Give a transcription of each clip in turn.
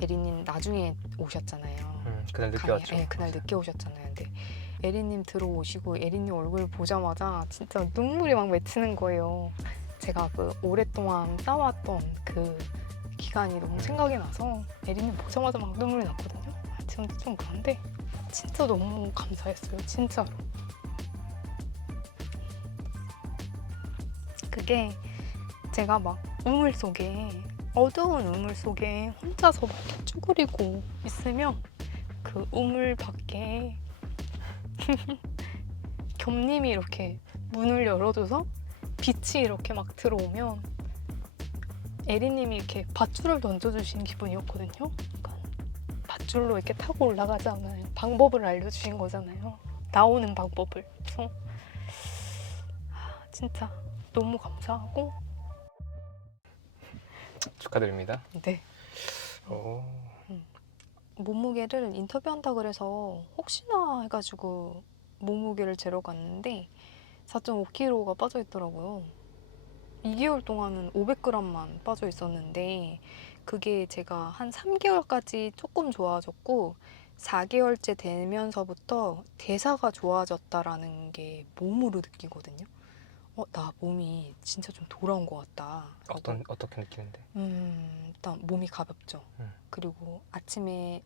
에리님 나중에 오셨잖아요. 그날 늦게 강의. 왔죠. 네, 그날 맞아요. 늦게 오셨잖아요. 근데 에리님 들어오시고 에리님 얼굴 보자마자 진짜 눈물이 막 맺히는 거예요. 제가 그 오랫동안 쌓아왔던 그 기간이 너무 생각이 나서 에리님 보자마자 막 눈물이 났거든요. 지금 좀 그런데 진짜 너무 감사했어요. 진짜로. 그게 제가 막 우물 속에 어두운 우물 속에 혼자서 막 이렇게 쭈그리고 있으면 그 우물 밖에 겸님이 이렇게 문을 열어줘서 빛이 이렇게 막 들어오면 에리님이 이렇게 밧줄을 던져주신 기분이었거든요. 그러니까 밧줄로 이렇게 타고 올라가지 않아요. 방법을 알려주신 거잖아요. 나오는 방법을. 그래서 진짜 너무 감사하고 축하드립니다. 네. 오. 몸무게를 인터뷰한다 그래서 혹시나 해가지고 몸무게를 재러 갔는데 4.5kg가 빠져 있더라고요. 2개월 동안은 500g만 빠져 있었는데 그게 제가 한 3개월까지 조금 좋아졌고 4개월째 되면서부터 대사가 좋아졌다라는 게 몸으로 느끼거든요. 나 몸이 진짜 좀 돌아온 것 같다. 어떻게 느끼는데? 일단 몸이 가볍죠. 그리고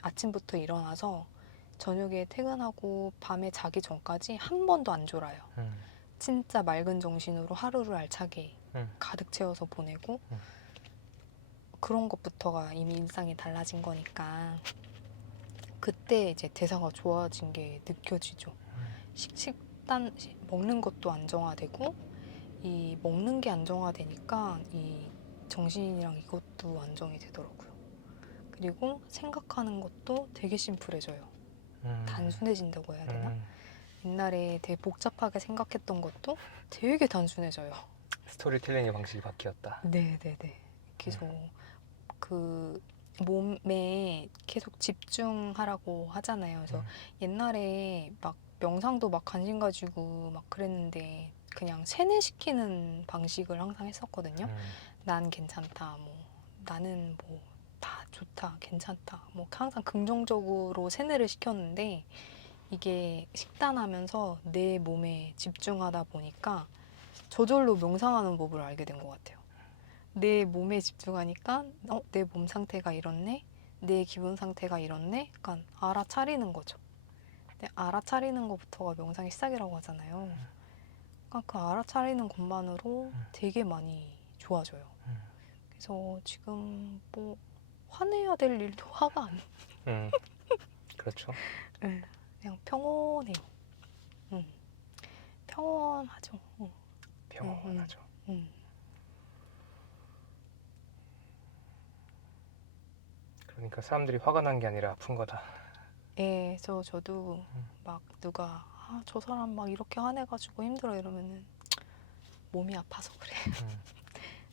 아침부터 일어나서 저녁에 퇴근하고 밤에 자기 전까지 한 번도 안 졸아요. 진짜 맑은 정신으로 하루를 알차게 가득 채워서 보내고 그런 것부터가 이미 일상이 달라진 거니까 그때 이제 대사가 좋아진 게 느껴지죠. 식단 먹는 것도 안정화되고 이 먹는 게 안정화되니까 이 정신이랑 이것도 안정이 되더라고요. 그리고 생각하는 것도 되게 심플해져요. 단순해진다고 해야 되나? 옛날에 되게 복잡하게 생각했던 것도 되게 단순해져요. 스토리텔링의 방식이 바뀌었다. 네네네. 그래서 그 몸에 계속 집중하라고 하잖아요. 그래서 옛날에 막 명상도 막 관심 가지고 막 그랬는데 그냥 세뇌시키는 방식을 항상 했었거든요. 난 괜찮다, 뭐 나는 뭐 다 좋다, 괜찮다, 뭐 항상 긍정적으로 세뇌를 시켰는데 이게 식단하면서 내 몸에 집중하다 보니까 저절로 명상하는 법을 알게 된 것 같아요. 내 몸에 집중하니까 내 몸 상태가 이렇네, 내 기분 상태가 이렇네, 약간 알아차리는 거죠. 근데 알아차리는 것부터가 명상의 시작이라고 하잖아요. 그러니까 그 알아차리는 것만으로 되게 많이 좋아져요. 그래서 지금 뭐 화내야 될 일도 화가 안 그렇죠. 네, 그냥 평온해요. 평온하죠. 평온하죠. 그러니까 사람들이 화가 난 게 아니라 아픈 거다. 예, 저도 막 누가 저 사람 막 이렇게 화내가지고 힘들어 이러면은 몸이 아파서 그래.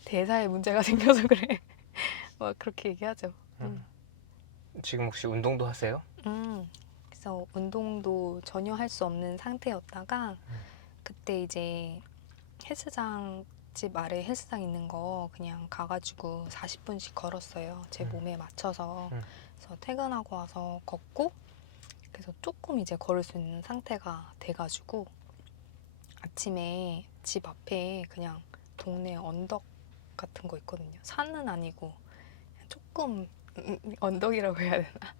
대사에 문제가 생겨서 그래. 막 그렇게 얘기하죠. 지금 혹시 운동도 하세요? 그래서 운동도 전혀 할 수 없는 상태였다가 그때 이제 헬스장 집 아래 헬스장 있는 거 그냥 가가지고 40분씩 걸었어요. 제 몸에 맞춰서. 그래서 퇴근하고 와서 걷고 그래서 조금 이제 걸을 수 있는 상태가 돼가지고 아침에 집 앞에 그냥 동네 언덕 같은 거 있거든요. 산은 아니고 조금 언덕이라고 해야 되나?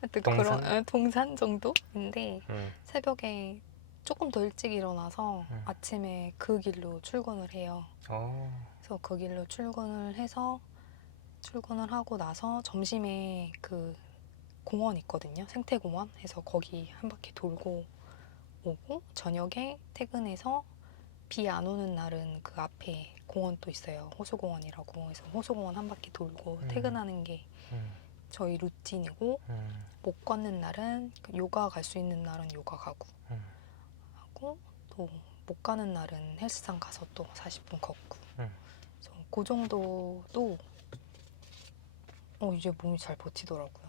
하여튼 동산? 그런 동산 정도인데 새벽에 조금 더 일찍 일어나서 아침에 그 길로 출근을 해요. 그래서 그 길로 출근을 해서 출근을 하고 나서 점심에 그 공원 있거든요. 생태공원. 해서 거기 한 바퀴 돌고 오고 저녁에 퇴근해서 비 안 오는 날은 그 앞에 공원 또 있어요. 호수공원이라고. 해서 호수공원 한 바퀴 돌고 퇴근하는 게 저희 루틴이고 못 걷는 날은 요가 갈 수 있는 날은 요가 가고 하고 또 못 가는 날은 헬스장 가서 또 40분 걷고 그래서 그 정도도 이제 몸이 잘 버티더라고요.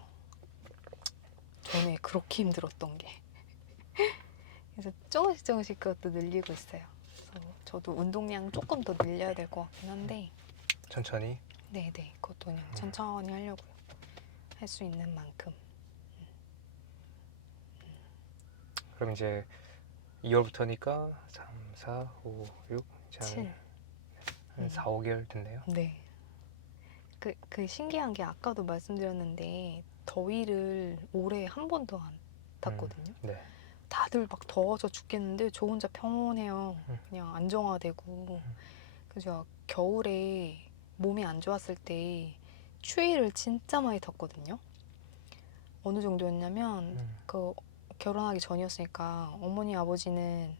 전에 그렇게 힘들었던 게 그래서 조금씩 그것도 늘리고 있어요. 그래서 저도 운동량 조금 더 늘려야 될 것 같긴 한데 천천히? 네네 그것도 그냥 천천히 하려고요. 할 수 있는 만큼. 그럼 이제 2월부터니까 3, 4, 5, 6 이제 7. 한 4, 5개월 됐네요. 네. 그 신기한 게 아까도 말씀드렸는데 더위를 올해 한 번도 안 탔거든요. 네. 다들 막 더워서 죽겠는데 저 혼자 평온해요. 그냥 안정화되고. 그래서 겨울에 몸이 안 좋았을 때 추위를 진짜 많이 탔거든요. 어느 정도였냐면 그 결혼하기 전이었으니까 어머니 아버지는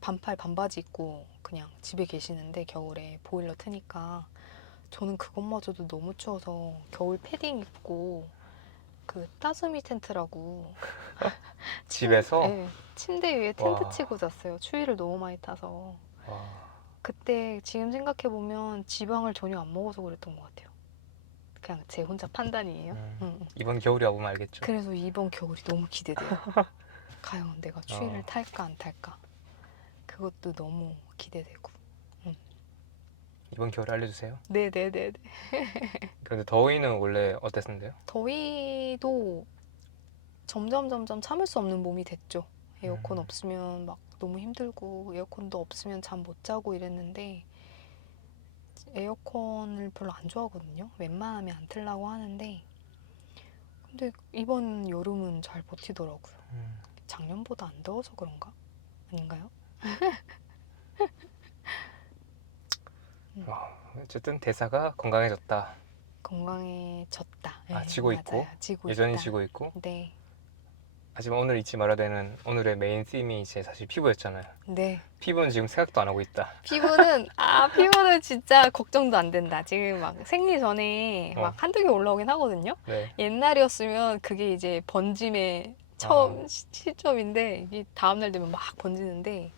반팔 반바지 입고 그냥 집에 계시는데 겨울에 보일러 트니까 저는 그것마저도 너무 추워서 겨울 패딩 입고 그 따스미 텐트라고 집에서? 네, 침대 위에 텐트 와. 치고 잤어요. 추위를 너무 많이 타서. 와. 그때 지금 생각해보면 지방을 전혀 안 먹어서 그랬던 것 같아요. 그냥 제 혼자 판단이에요. 응. 이번 겨울이 와보면 알겠죠. 그래서 이번 겨울이 너무 기대돼요. 과연 내가 추위를 어. 탈까 안 탈까. 그것도 너무 기대되고. 이번 겨울에 알려주세요. 네네네. 근데 더위는 원래 어땠는데요? 더위도 점점 참을 수 없는 몸이 됐죠. 에어컨 없으면 막 너무 힘들고 에어컨도 없으면 잠 못 자고 이랬는데 에어컨을 별로 안 좋아하거든요. 웬만하면 안 틀라고 하는데 근데 이번 여름은 잘 버티더라고요. 작년보다 안 더워서 그런가? 아닌가요? 어쨌든 대사가 건강해졌다. 건강해졌다. 아, 네, 지고 맞아요. 있고 지고 여전히 있다. 지고 있고. 네. 하지만 오늘 잊지 말아야 되는 오늘의 메인 팀이 이제 사실 피부였잖아요. 네. 피부는 지금 생각도 안 하고 있다. 피부는 진짜 걱정도 안 된다. 지금 막 생리 전에 어. 막 한두 개 올라오긴 하거든요. 네. 옛날이었으면 그게 이제 번짐의 처음 시점인데 이게 다음날 되면 막 번지는데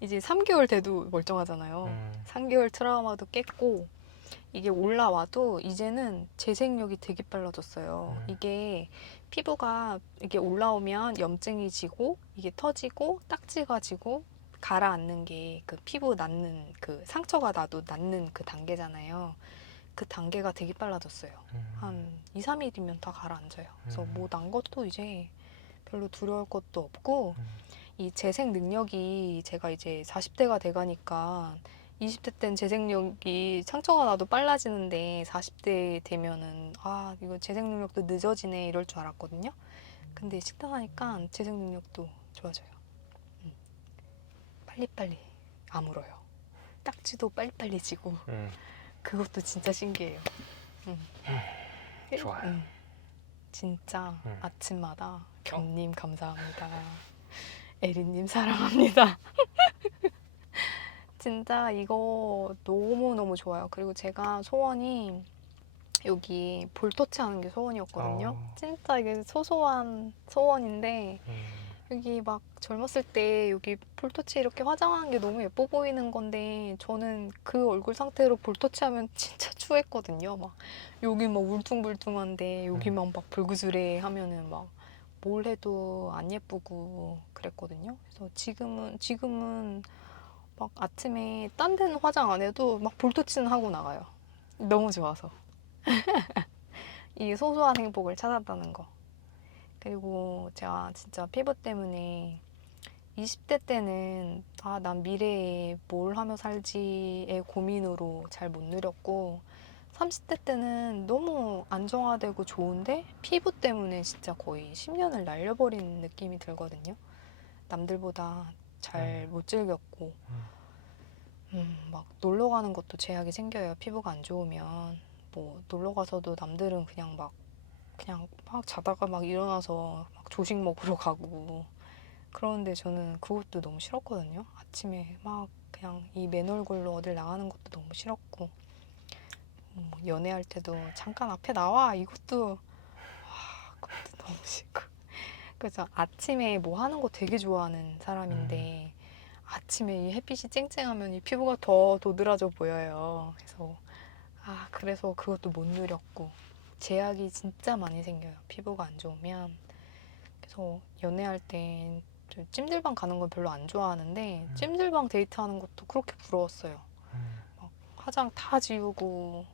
이제 3개월 돼도 멀쩡하잖아요. 3개월 트라우마도 깼고 이게 올라와도 이제는 재생력이 되게 빨라졌어요. 이게 피부가 이게 올라오면 염증이 지고 이게 터지고 딱지가 지고 가라앉는 게 그 피부 낫는 그 상처가 나도 낫는 그 단계잖아요. 그 단계가 되게 빨라졌어요. 한 2, 3일이면 다 가라앉아요. 그래서 뭐 난 것도 이제 별로 두려울 것도 없고 이 재생 능력이 제가 이제 40대가 돼가니까 20대 땐 재생력이 상처가 나도 빨라지는데 40대 되면은 아 이거 재생 능력도 늦어지네 이럴 줄 알았거든요. 근데 식당하니까 재생 능력도 좋아져요. 빨리빨리 아물어요. 딱지도 빨리빨리 지고 그것도 진짜 신기해요. 좋아요. 진짜 아침마다 경님 감사합니다. 에리님 사랑합니다. 진짜 이거 너무너무 좋아요. 그리고 제가 소원이 여기 볼터치 하는 게 소원이었거든요. 진짜 이게 소소한 소원인데 여기 막 젊었을 때 여기 볼터치 이렇게 화장한 게 너무 예뻐 보이는 건데 저는 그 얼굴 상태로 볼터치 하면 진짜 추했거든요. 막 여기 막 울퉁불퉁한데 여기만 막 불구스레 하면은 막 뭘 해도 안 예쁘고 그랬거든요. 그래서 지금은 막 아침에 딴 데는 화장 안 해도 막 볼터치는 하고 나가요. 너무 좋아서. 이 소소한 행복을 찾았다는 거. 그리고 제가 진짜 피부 때문에 20대 때는 아, 난 미래에 뭘 하며 살지의 고민으로 잘 못 누렸고 30대 때는 너무 안정화되고 좋은데 피부 때문에 진짜 거의 10년을 날려버린 느낌이 들거든요. 남들보다 잘 못 즐겼고 막 놀러 가는 것도 제약이 생겨요. 피부가 안 좋으면 뭐 놀러 가서도 남들은 그냥 막 자다가 막 일어나서 막 조식 먹으러 가고 그러는데 저는 그것도 너무 싫었거든요. 아침에 막 그냥 이 맨 얼굴로 어딜 나가는 것도 너무 싫었고 연애할 때도 잠깐 앞에 나와 이것도 그것도 너무 싫고 그래서 아침에 뭐 하는 거 되게 좋아하는 사람인데 아침에 이 햇빛이 쨍쨍하면 이 피부가 더 도드라져 보여요. 그래서 그것도 못 누렸고 제약이 진짜 많이 생겨요. 피부가 안 좋으면. 그래서 연애할 때 찜질방 가는 건 별로 안 좋아하는데 찜질방 데이트하는 것도 그렇게 부러웠어요. 막 화장 다 지우고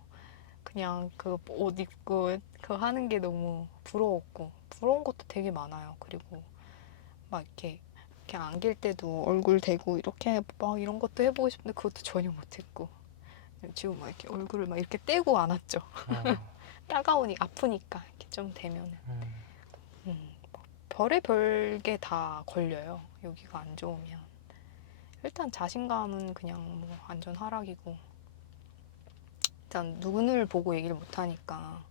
그냥 그 옷 입고 그거 하는 게 너무 부러웠고 부러운 것도 되게 많아요. 그리고 막 이렇게 안길 때도 얼굴 대고 이렇게 막 이런 것도 해보고 싶은데 그것도 전혀 못했고 지금 막 이렇게 얼굴을 막 이렇게 떼고 안았죠. 따가우니 아프니까 이렇게 좀 되면은 막 별의 게 다 걸려요. 여기가 안 좋으면 일단 자신감은 그냥 뭐 완전 하락이고 일단 눈을 보고 얘기를 못 하니까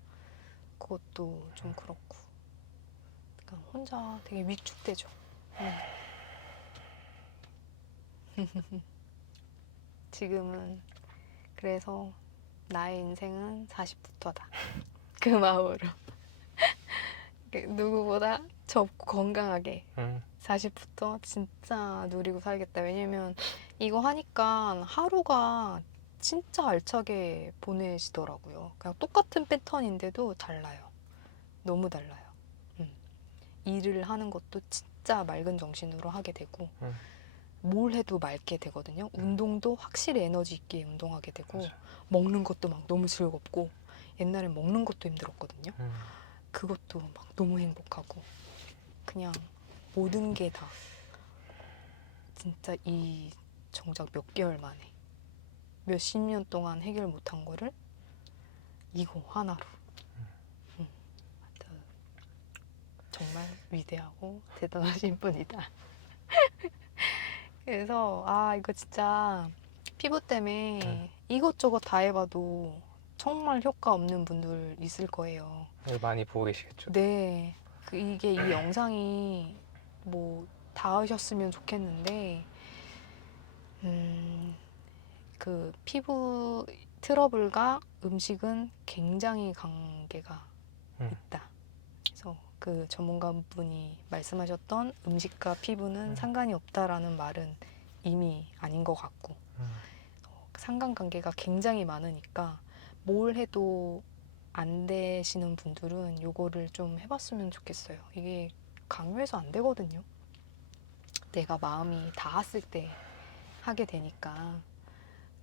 그것도 좀 그렇고 그러니까 혼자 되게 위축되죠. 지금은 그래서 나의 인생은 40부터다. 그 마음으로 누구보다 젊고 건강하게 40부터 진짜 누리고 살겠다. 왜냐면 이거 하니까 하루가 진짜 알차게 보내시더라고요. 그냥 똑같은 패턴인데도 달라요. 너무 달라요. 일을 하는 것도 진짜 맑은 정신으로 하게 되고 뭘 해도 맑게 되거든요. 운동도 확실히 에너지 있게 운동하게 되고 맞아. 먹는 것도 막 너무 즐겁고 옛날엔 먹는 것도 힘들었거든요. 그것도 막 너무 행복하고 그냥 모든 게 다 진짜 이 정작 몇 개월 만에 몇십 년 동안 해결 못한 거를 이거 하나로 하여튼 정말 위대하고 대단하신 분이다. 그래서 아 이거 진짜 피부 때문에 이것저것 다 해봐도 정말 효과 없는 분들 있을 거예요. 많이 보고 계시겠죠. 네, 이게 이 영상이 뭐 닿으셨으면 좋겠는데, 그 피부 트러블과 음식은 굉장히 관계가 있다. 그래서 그 전문가분이 말씀하셨던 음식과 피부는 상관이 없다라는 말은 이미 아닌 것 같고, 상관관계가 굉장히 많으니까 뭘 해도 안 되시는 분들은 요거를 좀 해봤으면 좋겠어요. 이게 강요해서 안 되거든요. 내가 마음이 닿았을 때 하게 되니까.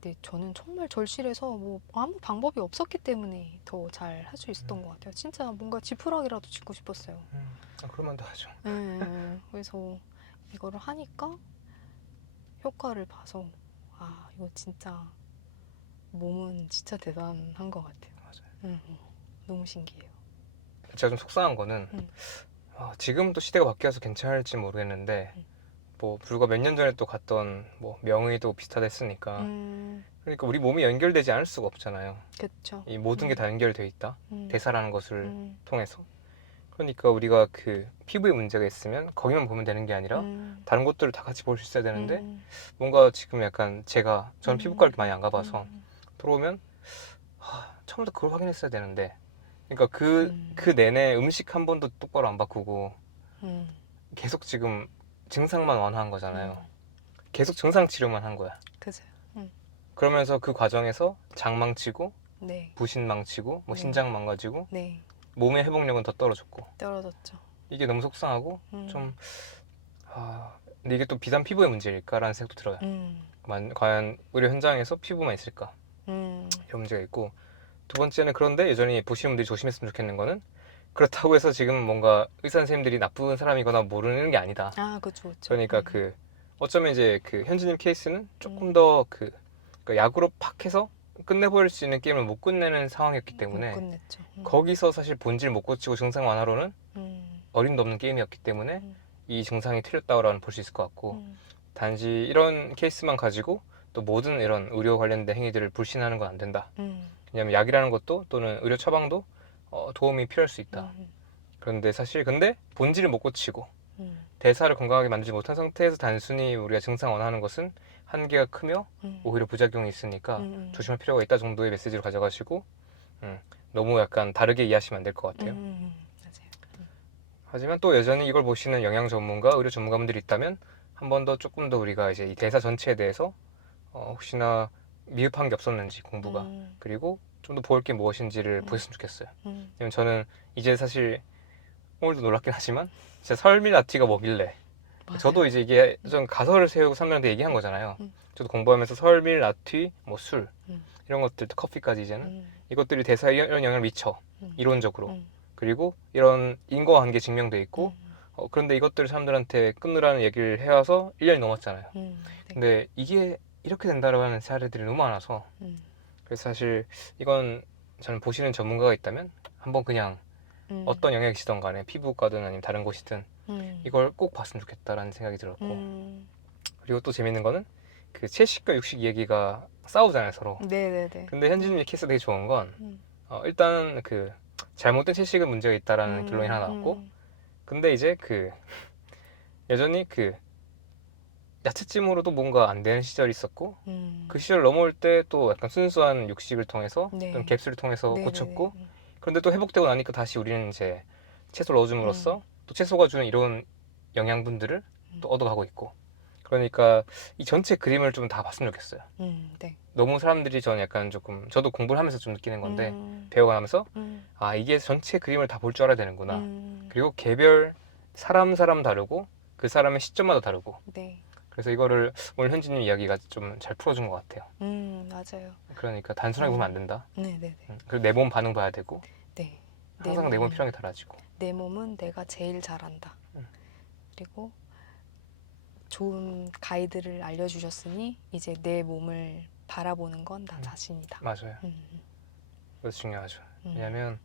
근데 저는 정말 절실해서 뭐 아무 방법이 없었기 때문에 더 잘 할 수 있었던 것 같아요. 진짜 뭔가 지푸라기라도 짚고 싶었어요. 그러면 더 하죠. 그래서 이거를 하니까 효과를 봐서 아 이거 진짜 몸은 진짜 대단한 것 같아요. 맞아요. 너무 신기해요. 제가 좀 속상한 거는 지금 또 시대가 바뀌어서 괜찮을지 모르겠는데 뭐 불과 몇 년 전에 또 갔던 뭐 명의도 비슷하댔으니까 그러니까 우리 몸이 연결되지 않을 수가 없잖아요. 그렇죠. 이 모든 게 다 연결되어 있다. 대사라는 것을 음, 통해서. 그러니까 우리가 그 피부에 문제가 있으면 거기만 보면 되는 게 아니라 다른 것들을 다 같이 볼 수 있어야 되는데 뭔가 지금 약간 저는 피부과를 많이 안 가봐서 들어오면 처음부터 그걸 확인했어야 되는데 그러니까 그 내내 음식 한 번도 똑바로 안 바꾸고 계속 지금 증상만 완화한 거잖아요. 계속 증상 치료만 한 거야. 그죠. 그러면서 그 과정에서 장 망치고 네, 부신 망치고 뭐 네. 신장 망가지고 네, 몸의 회복력은 더 떨어졌고 떨어졌죠. 이게 너무 속상하고 좀 근데 이게 또 비단 피부의 문제일까라는 생각도 들어요. 과연 의료 현장에서 피부만 있을까 이런 문제가 있고 두 번째는 그런데 여전히 보시는 분들이 조심했으면 좋겠는 거는 그렇다고 해서 지금 뭔가 의사 선생님들이 나쁜 사람이거나 모르는 게 아니다. 아, 그렇죠, 그렇죠. 그러니까 어쩌면 이제 그 현진님 케이스는 조금 더 그러니까 약으로 팍 해서 끝내버릴 수 있는 게임을 못 끝내는 상황이었기 때문에 못 끝냈죠. 거기서 사실 본질 못 고치고 증상 완화로는 어림도 없는 게임이었기 때문에 음. 이 증상이 틀렸다고라는 볼 수 있을 것 같고 단지 이런 케이스만 가지고 또 모든 이런 의료 관련된 행위들을 불신하는 건 안 된다. 왜냐하면 약이라는 것도 또는 의료 처방도 도움이 필요할 수 있다. 그런데 사실 근데 본질을 못 고치고 대사를 건강하게 만들지 못한 상태에서 단순히 우리가 증상 완화하는 것은 한계가 크며 오히려 부작용이 있으니까 조심할 필요가 있다 정도의 메시지로 가져가시고 너무 약간 다르게 이해하시면 안 될 것 같아요. 맞아요. 하지만 또 여전히 이걸 보시는 영양 전문가, 의료 전문가분들이 있다면 한 번 더 조금 더 우리가 이제 이 대사 전체에 대해서 혹시나 미흡한 게 없었는지 공부가 그리고 좀 더 볼 게 무엇인지를 보셨으면 좋겠어요. 왜냐면 저는 이제 사실 오늘도 놀랍긴 하지만 진짜 설밀라티가 뭐길래 저도 이제 이게 좀 가설을 세우고 사람들한테 얘기한 거잖아요. 저도 공부하면서 설밀라티, 뭐 술 이런 것들 커피까지 이제는 이것들이 대사에 이런 영향을 미쳐. 이론적으로. 음. 그리고 이런 인과관계 증명돼 있고 그런데 이것들을 사람들한테 끊으라는 얘기를 해와서 1년이 넘었잖아요. 네. 근데 이게 이렇게 된다라고 하는 사례들이 너무 많아서 그래서 사실 이건 저는 보시는 전문가가 있다면 한번 그냥 어떤 영역이시든 간에 피부과든 아니면 다른 곳이든 이걸 꼭 봤으면 좋겠다라는 생각이 들었고 그리고 또 재밌는 거는 그 채식과 육식 얘기가 싸우잖아요 서로. 네네네. 근데 현진님 케이스 되게 좋은 건 일단 그 잘못된 채식은 문제가 있다라는 결론이 하나 나왔고 근데 이제 그 여전히 그 야채찜으로도 뭔가 안 되는 시절이 있었고 그 시절 넘어올 때 또 약간 순수한 육식을 통해서 네. 또는 갭스를 통해서 네네네. 고쳤고 그런데 또 회복되고 나니까 다시 우리는 이제 채소를 넣어줌으로써 또 채소가 주는 이런 영양분들을 또 얻어가고 있고 그러니까 이 전체 그림을 좀 다 봤으면 좋겠어요. 네. 너무 사람들이 저는 약간 조금 저도 공부를 하면서 좀 느끼는 건데 배워가면서 아 이게 전체 그림을 다 볼 줄 알아야 되는구나. 그리고 개별 사람 다르고 그 사람의 시점마다 다르고 네. 그래서 이거를 오늘 현진님 이야기가 좀 잘 풀어준 것 같아요. 맞아요. 그러니까 단순하게 보면 안 된다. 네네네. 그리고 내 몸 반응 봐야 되고 네. 항상 내 몸 필요한 게 달라지고 내 몸은 내가 제일 잘한다. 그리고 좋은 가이드를 알려주셨으니 이제 내 몸을 바라보는 건 나 자신이다. 맞아요. 그것도 중요하죠. 왜냐하면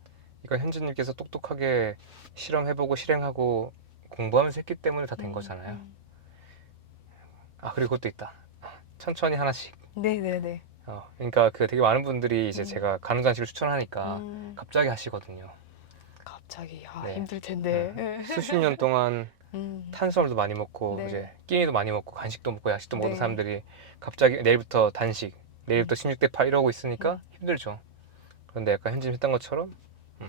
이건 현진님께서 똑똑하게 실험해보고 실행하고 공부하면서 했기 때문에 다 된 거잖아요. 아 그리고 그것도 있다. 천천히 하나씩. 네네네. 그러니까 그 되게 많은 분들이 이제 제가 간헐단식을 추천하니까 갑자기 하시거든요. 갑자기 네. 힘들 텐데. 수십 년 동안 탄수화물도 많이 먹고 네. 이제 끼니도 많이 먹고 간식도 먹고 야식도 먹는 네. 사람들이 갑자기 내일부터 단식, 내일부터 16대 8 이러고 있으니까 힘들죠. 그런데 약간 현진 했던 것처럼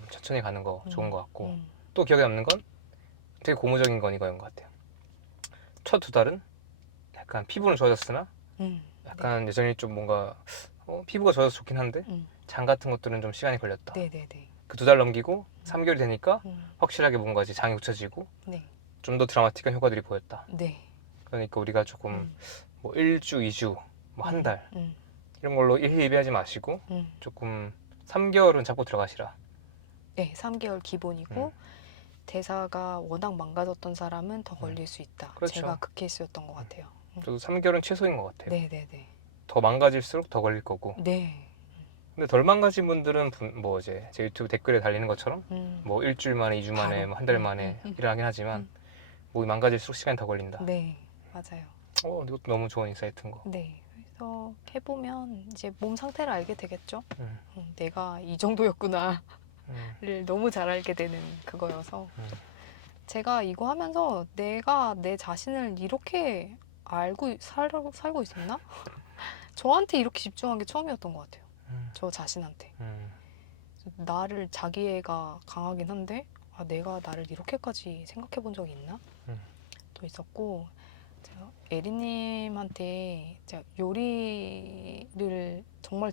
천천히 가는 거 좋은 것 같고 또 기억에 남는 건 되게 고무적인 건 이거인 것 같아요. 첫 2달은 약간 피부는 좋아졌으나 약간 여전히 좀 뭔가 피부가 좋아져서 좋긴 한데 장 같은 것들은 좀 시간이 걸렸다. 네네네. 그 2달 넘기고 3개월이 되니까 확실하게 뭔가 이제 장이 굳혀지고 네. 좀 더 드라마틱한 효과들이 보였다. 네. 그러니까 우리가 조금 뭐 1주, 2주, 뭐 한 달 음. 이런 걸로 일희일비하지 마시고 음. 조금 3개월은 잡고 들어가시라. 네, 3개월 기본이고 대사가 워낙 망가졌던 사람은 더 걸릴 수 있다. 그렇죠. 제가 그 케이스였던 것 같아요. 저도 3개월은 최소인 것 같아요. 네네네. 더 망가질수록 더 걸릴 거고. 네. 근데 덜 망가진 분들은 뭐 이제 제 유튜브 댓글에 달리는 것처럼 뭐 일주일 만에, 2주 만에, 바로. 뭐 한 달 만에 일어나긴 하지만 몸이 망가질수록 시간이 더 걸린다. 네, 맞아요. 이것도 너무 좋은 인사이트인 거. 네. 그래서 해보면 이제 몸 상태를 알게 되겠죠. 내가 이 정도였구나를 너무 잘 알게 되는 그거여서 제가 이거 하면서 내가 내 자신을 이렇게 알고 살고 있었나? 저한테 이렇게 집중한 게 처음이었던 것 같아요. 저 자신한테. 나를 자기애가 강하긴 한데 내가 나를 이렇게까지 생각해 본 적이 있나? 또 있었고 제가 에리님한테 제가 요리를 정말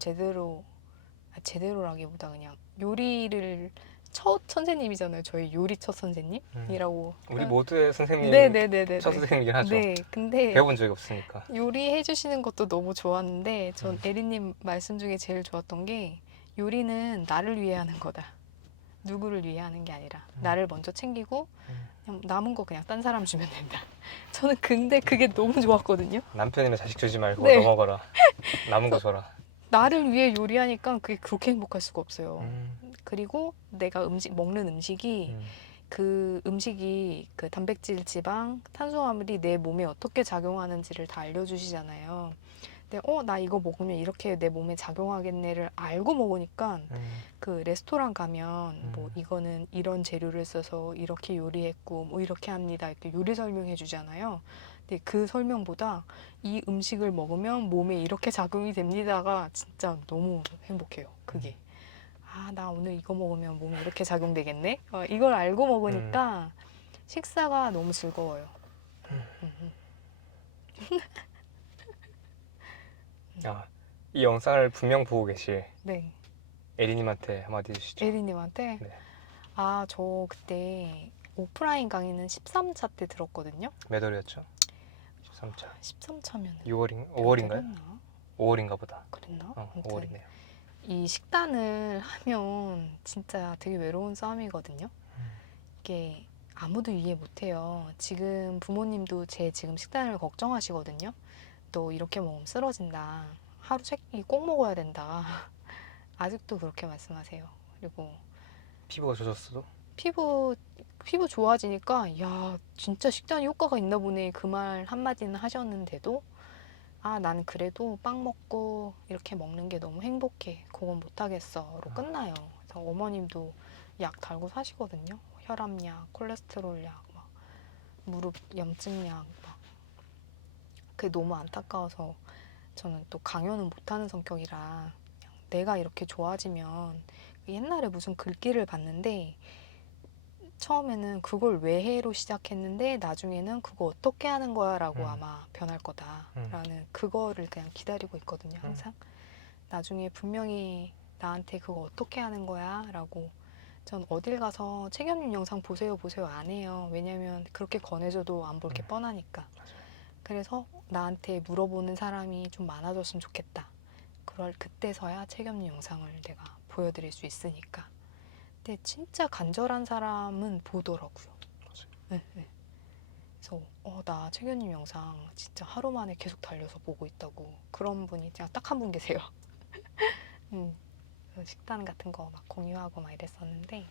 제대로라기보다 그냥 요리를 첫 선생님이잖아요. 저희 요리 첫 선생님이라고. 우리 모두의 선생님 네네네네. 첫 선생님이긴 하죠. 네, 근데 배워본 적이 없으니까. 요리해 주시는 것도 너무 좋았는데 전 에리님 말씀 중에 제일 좋았던 게 요리는 나를 위해 하는 거다. 누구를 위해 하는 게 아니라 나를 먼저 챙기고 그냥 남은 거 그냥 딴 사람 주면 된다. 저는 근데 그게 너무 좋았거든요. 남편이나 자식 주지 말고 네. 넘어가라. 남은 거 줘라. 나를 위해 요리하니까 그게 그렇게 행복할 수가 없어요. 그리고 내가 먹는 음식이 그 음식이 그 단백질, 지방, 탄수화물이 내 몸에 어떻게 작용하는지를 다 알려주시잖아요. 근데 나 이거 먹으면 이렇게 내 몸에 작용하겠네를 알고 먹으니까 그 레스토랑 가면 뭐 이거는 이런 재료를 써서 이렇게 요리했고 뭐 이렇게 합니다. 이렇게 요리 설명해 주잖아요. 근데 그 설명보다 이 음식을 먹으면 몸에 이렇게 작용이 됩니다가 진짜 너무 행복해요. 그게. 나 오늘 이거 먹으면 몸에 이렇게 작용되겠네? 이걸 알고 먹으니까 식사가 너무 즐거워요. 이 영상을 분명 보고 계실 네. 에리님한테 한마디 해주시죠. 에리님한테? 네. 저 그때 오프라인 강의는 13차 때 들었거든요. 몇 월이었죠? 13차. 13차면 5월인가요? 5월인가 보다. 그랬나? 5월이네요. 이 식단을 하면 진짜 되게 외로운 싸움이거든요. 이게 아무도 이해 못해요. 지금 부모님도 제 지금 식단을 걱정하시거든요. 너 이렇게 먹으면 쓰러진다. 하루 세 끼 꼭 먹어야 된다. 아직도 그렇게 말씀하세요. 그리고 피부가 젖었어도? 피부 좋아지니까 야 진짜 식단이 효과가 있나 보네 그 말 한마디는 하셨는데도 아 난 그래도 빵 먹고 이렇게 먹는 게 너무 행복해 그건 못하겠어로 끝나요. 그래서 어머님도 약 달고 사시거든요. 혈압약, 콜레스테롤약, 막 무릎 염증약 막 그게 너무 안타까워서 저는 또 강요는 못하는 성격이라 그냥 내가 이렇게 좋아지면 옛날에 무슨 글귀를 봤는데 처음에는 그걸 왜 해로 시작했는데 나중에는 그거 어떻게 하는 거야 라고 아마 변할 거다라는 그거를 그냥 기다리고 있거든요. 항상 나중에 분명히 나한테 그거 어떻게 하는 거야 라고 전 어딜 가서 책임님 영상 보세요 안 해요. 왜냐면 그렇게 권해줘도 안 볼 게 뻔하니까. 그래서 나한테 물어보는 사람이 좀 많아졌으면 좋겠다. 그럴 그때서야 책임님 영상을 내가 보여드릴 수 있으니까. 근데 진짜 간절한 사람은 보더라고요. 네, 네. 그래서 나 최견님 영상 진짜 하루 만에 계속 달려서 보고 있다고 그런 분이 그냥 딱 한 분 계세요. 식단 같은 거 막 공유하고 막 이랬었는데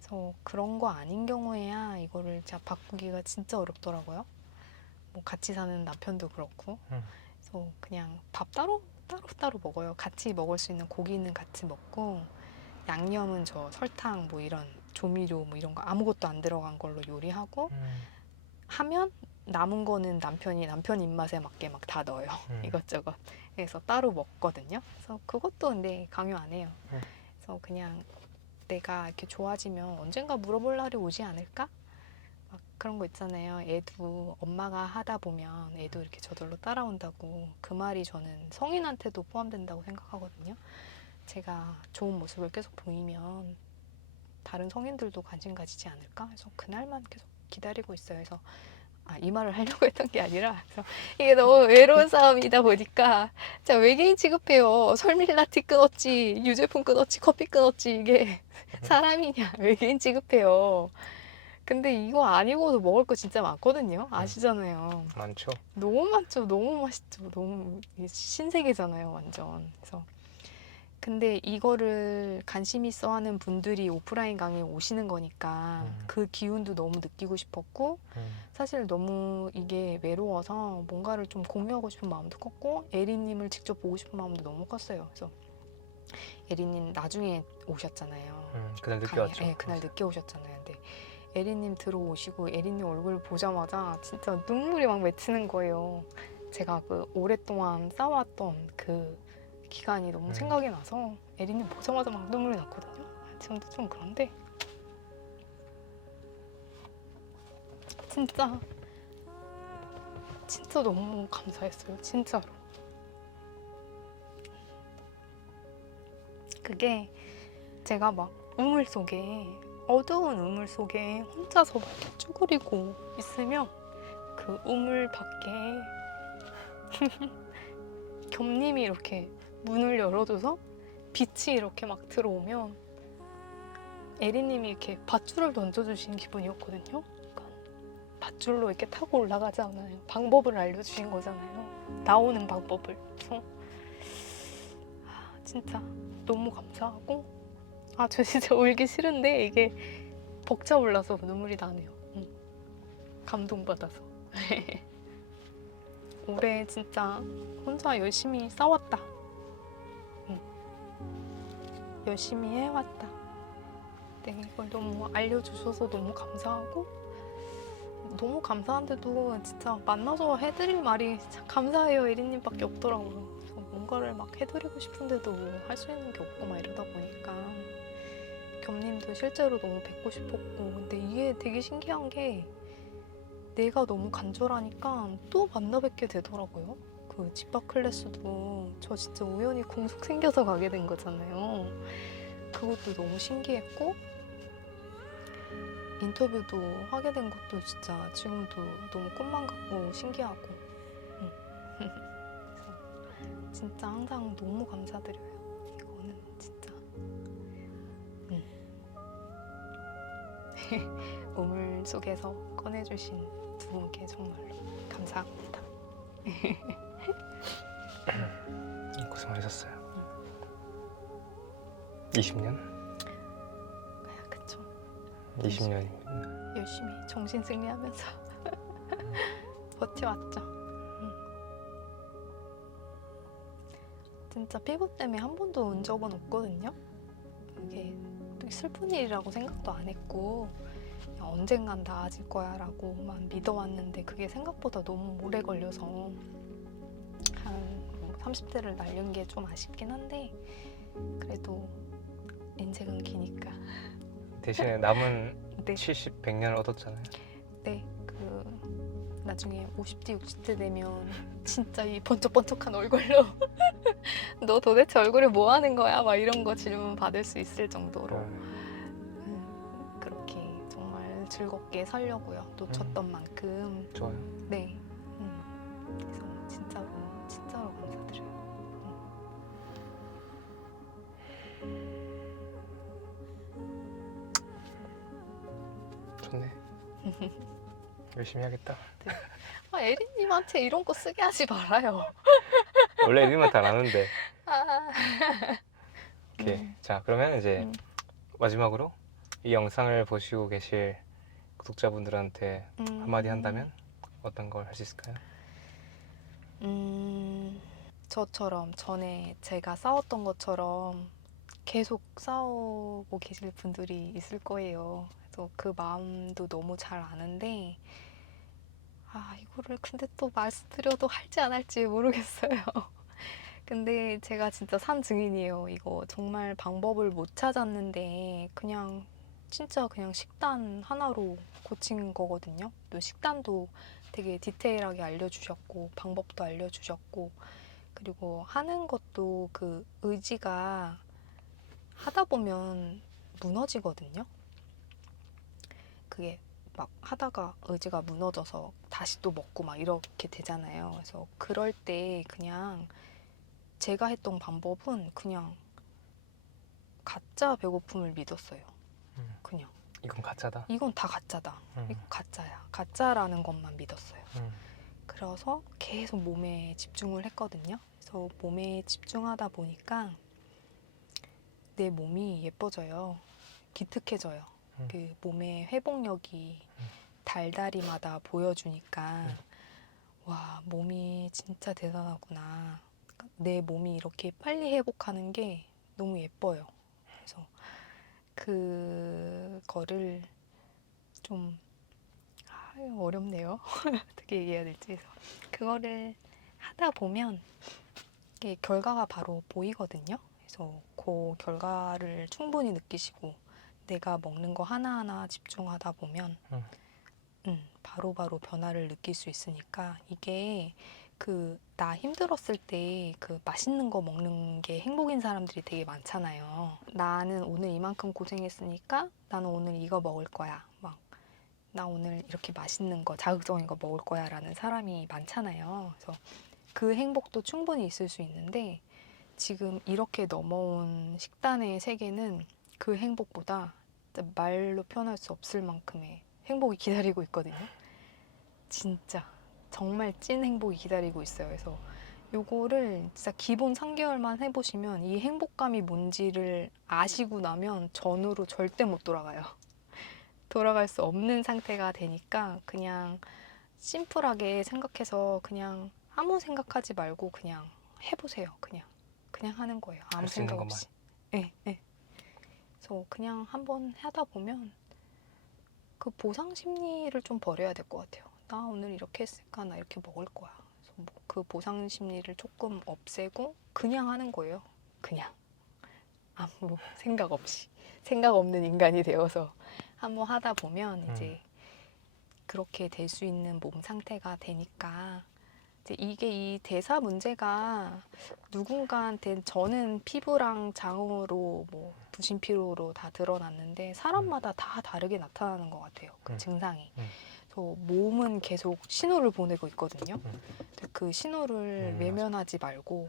그래서 그런 거 아닌 경우에야 이거를 진짜 바꾸기가 진짜 어렵더라고요. 뭐 같이 사는 남편도 그렇고 그래서 그냥 밥 따로 먹어요. 같이 먹을 수 있는 고기는 같이 먹고 양념은 저 설탕 뭐 이런 조미료 뭐 이런 거 아무것도 안 들어간 걸로 요리하고 하면 남은 거는 남편 입맛에 맞게 막 다 넣어요. 이것저것. 그래서 따로 먹거든요. 그래서 그것도 근데 강요 안 해요. 그래서 그냥 내가 이렇게 좋아지면 언젠가 물어볼 날이 오지 않을까? 막 그런 거 있잖아요. 애도 엄마가 하다 보면 애도 이렇게 저절로 따라온다고. 그 말이 저는 성인한테도 포함된다고 생각하거든요. 제가 좋은 모습을 계속 보이면 다른 성인들도 관심 가지지 않을까? 그래서 그날만 계속 기다리고 있어요. 그래서 이 말을 하려고 했던 게 아니라 그래서 이게 너무 외로운 싸움이다 보니까 자 외계인 취급해요. 설밀라티 끊었지, 유제품 끊었지, 커피 끊었지 이게 사람이냐 외계인 취급해요. 근데 이거 아니고도 먹을 거 진짜 많거든요. 아시잖아요. 많죠. 너무 많죠. 너무 맛있죠. 너무 신세계잖아요. 완전. 그래서 근데 이거를 관심 있어 하는 분들이 오프라인 강의에 오시는 거니까 그 기운도 너무 느끼고 싶었고 사실 너무 이게 외로워서 뭔가를 좀 공유하고 싶은 마음도 컸고 에리님을 직접 보고 싶은 마음도 너무 컸어요. 그래서 에리님 나중에 오셨잖아요. 그날 늦게 강의, 왔죠. 네, 그날 늦게 오셨잖아요. 근데 에리님 들어오시고 에리님 얼굴 보자마자 진짜 눈물이 막 맺히는 거예요. 제가 그 오랫동안 쌓아왔던 그 기간이 너무 생각이 나서 에리님 보자마자 막 눈물이 났거든요. 지금도 좀 그런데 진짜 너무 감사했어요. 진짜로. 그게 제가 막 어두운 우물 속에 혼자서 막 이렇게 쭈그리고 있으면 그 우물 밖에 겸님이 이렇게 문을 열어줘서 빛이 이렇게 막 들어오면 에리님이 이렇게 밧줄을 던져주신 기분이었거든요. 그러니까 밧줄로 이렇게 타고 올라가잖아요. 방법을 알려주신 거잖아요. 나오는 방법을. 그래서 진짜 너무 감사하고 저 진짜 울기 싫은데 이게 벅차올라서 눈물이 나네요. 감동받아서. 올해 진짜 혼자 열심히 싸웠다. 열심히 해왔다. 네, 이걸 너무 알려주셔서 너무 감사하고 너무 감사한데도 진짜 만나서 해드릴 말이 진짜 감사해요 에리님밖에 없더라고요. 그래서 뭔가를 막 해드리고 싶은데도 할 수 있는 게 없고 막 이러다 보니까 겸님도 실제로 너무 뵙고 싶었고 근데 이게 되게 신기한 게 내가 너무 간절하니까 또 만나 뵙게 되더라고요. 그 집밥 클래스도 저 진짜 우연히 공속 생겨서 가게 된 거잖아요. 그것도 너무 신기했고 인터뷰도 하게 된 것도 진짜 지금도 너무 꿈만 같고 신기하고 그래서 진짜 항상 너무 감사드려요. 이거는 우물 속에서 꺼내주신 두 분께 정말로 감사합니다. 고생하셨어요. 20년? 그쵸. 20년입니다. 열심히 정신 승리하면서 버텨왔죠. 진짜 피부 때문에 한 번도 운 적은 없거든요. 이게 슬픈 일이라고 생각도 안 했고 그냥 언젠간 나아질 거야 라고만 믿어왔는데 그게 생각보다 너무 오래 걸려서 한 30대를 날린 게 좀 아쉽긴 한데 그래도 인생은 기니까 대신에 남은 네. 70, 100년을 얻었잖아요. 네, 나중에 50대, 60대 되면 진짜 이 번쩍번쩍한 얼굴로 너 도대체 얼굴에 뭐 하는 거야? 막 이런 거 질문 받을 수 있을 정도로 그렇게 정말 즐겁게 살려고요. 놓쳤던 만큼. 좋아요. 네. 그래서 진짜로 감사드려요. 좋네. 열심히 하겠다. 에리님한테 이런 거 쓰게 하지 말아요. 원래 이름한테 안 하는데. 아. 오케이. 자, 그러면 이제 음. 마지막으로 이 영상을 보시고 계실 구독자분들한테 한마디 한다면 어떤 걸 할 수 있을까요? 저처럼 전에 제가 싸웠던 것처럼 계속 싸우고 계실 분들이 있을 거예요. 그래서 그 마음도 너무 잘 아는데 이거를 근데 또 말씀드려도 할지 안 할지 모르겠어요. 근데 제가 진짜 산 증인이에요. 이거 정말 방법을 못 찾았는데 진짜 그냥 식단 하나로 고친 거거든요. 또 식단도 되게 디테일하게 알려주셨고 방법도 알려주셨고 그리고 하는 것도 그 의지가 하다 보면 무너지거든요. 그게 막 하다가 의지가 무너져서 다시 또 먹고 막 이렇게 되잖아요. 그래서 그럴 때 그냥 제가 했던 방법은 그냥 가짜 배고픔을 믿었어요. 그냥 이건 가짜다. 이건 다 가짜다. 이거 가짜야. 가짜라는 것만 믿었어요. 그래서 계속 몸에 집중을 했거든요. 그래서 몸에 집중하다 보니까 내 몸이 예뻐져요. 기특해져요. 그 몸의 회복력이 달달이마다 보여주니까 와, 몸이 진짜 대단하구나. 내 몸이 이렇게 빨리 회복하는 게 너무 예뻐요. 그래서 그거를 좀 어렵네요. 어떻게 얘기해야 될지. 그래서 그거를 하다 보면 이게 결과가 바로 보이거든요. 그래서 그 결과를 충분히 느끼시고 내가 먹는 거 하나하나 집중하다 보면 바로바로 변화를 느낄 수 있으니까 이게 나 힘들었을 때 맛있는 거 먹는 게 행복인 사람들이 되게 많잖아요. 나는 오늘 이만큼 고생했으니까 나는 오늘 이거 먹을 거야. 나 오늘 이렇게 맛있는 거, 자극적인 거 먹을 거야 라는 사람이 많잖아요. 그래서 그 행복도 충분히 있을 수 있는데 지금 이렇게 넘어온 식단의 세계는 그 행복보다 진짜 말로 표현할 수 없을 만큼의 행복이 기다리고 있거든요. 진짜 정말 찐 행복이 기다리고 있어요. 그래서 요거를 진짜 기본 3개월만 해보시면 이 행복감이 뭔지를 아시고 나면 전으로 절대 못 돌아가요. 돌아갈 수 없는 상태가 되니까 그냥 심플하게 생각해서 그냥 아무 생각하지 말고 그냥 해보세요. 그냥 하는 거예요. 아무 할 수 있는 생각 것만. 없이. 네, 네. 그래서 그냥 한번 하다 보면 그 보상 심리를 좀 버려야 될 것 같아요. 나 오늘 이렇게 했으니까 나 이렇게 먹을 거야. 그래서 그 보상 심리를 조금 없애고 그냥 하는 거예요. 그냥 아무 생각 없이 생각 없는 인간이 되어서 한번 하다 보면 이제 그렇게 될 수 있는 몸 상태가 되니까 이제 이게 이 대사 문제가 누군가한테 저는 피부랑 장으로 부신 피로로 다 드러났는데 사람마다 다 다르게 나타나는 것 같아요. 그 증상이. 그래서 몸은 계속 신호를 보내고 있거든요. 그 신호를 외면하지 말고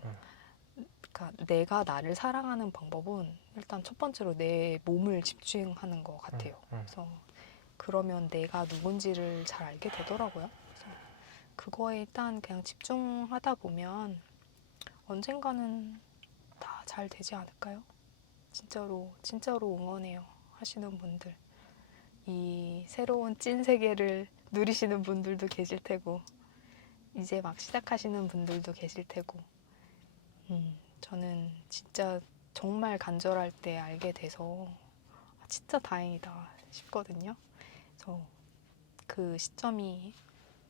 그러니까 내가 나를 사랑하는 방법은 일단 첫 번째로 내 몸을 집중하는 것 같아요. 그래서 그러면 내가 누군지를 잘 알게 되더라고요. 그래서 그거에 일단 그냥 집중하다 보면 언젠가는 다 잘 되지 않을까요? 진짜로 응원해요. 하시는 분들. 이 새로운 찐 세계를 누리시는 분들도 계실 테고, 이제 막 시작하시는 분들도 계실 테고, 저는 진짜 정말 간절할 때 알게 돼서 진짜 다행이다 싶거든요. 그래서 그 시점이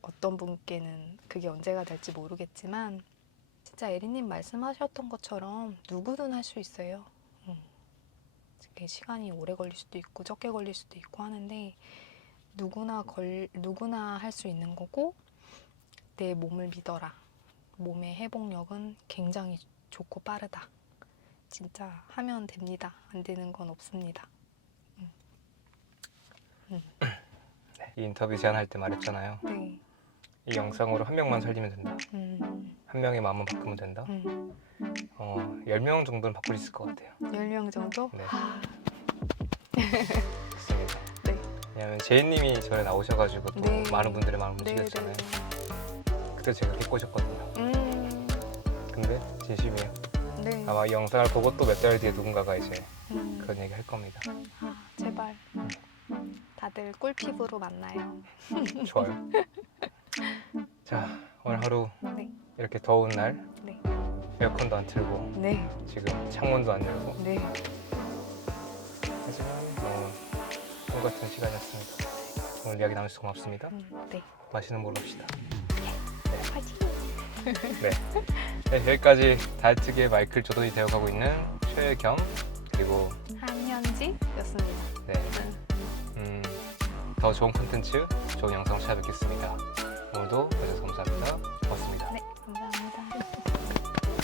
어떤 분께는 그게 언제가 될지 모르겠지만, 진짜 에리님 말씀하셨던 것처럼 누구든 할 수 있어요. 이게 시간이 오래 걸릴 수도 있고 적게 걸릴 수도 있고 하는데 누구나 할 수 있는 거고, 내 몸을 믿어라. 몸의 회복력은 굉장히 좋고 빠르다. 진짜 하면 됩니다. 안 되는 건 없습니다. 이 인터뷰 제안할 때 말했잖아요. 네. 이 영상으로 한 명만 살리면 된다. 음, 한 명의 마음만 바꾸면 된다. 10명 정도는 바꿀 수 있을 것 같아요. 10명 정도? 네. 좋습니다. 네. 왜냐하면 제이님이 전에 나오셔가지고 또 네. 많은 분들의 마음을 네, 움직였잖아요. 네. 그때 제가 비꼬셨거든요. 근데 진심이에요. 네. 아마 이 영상을 보고 또 몇 달 뒤에 누군가가 이제 음, 그런 얘기 할 겁니다. 제발. 다들 꿀피부로 만나요. 좋아요. 자, 오늘 하루 네. 이렇게 더운 날 네. 에어컨도 안 틀고 네. 지금 창문도 안 열고 네. 하지만 너무 꿈 같은 시간이었습니다. 오늘 이야기 나눠주셔서 고맙습니다. 네. 맛있는 걸로 봅시다. 파이팅! 네, 여기까지 다이어트계 마이클 조던이 되어가고 있는 최겸 그리고 한현지였습니다. 네, 더 좋은 콘텐츠, 좋은 영상 찾아뵙겠습니다. 오늘도 봐주셔서 감사합니다. 고맙습니다. 네, 감사합니다.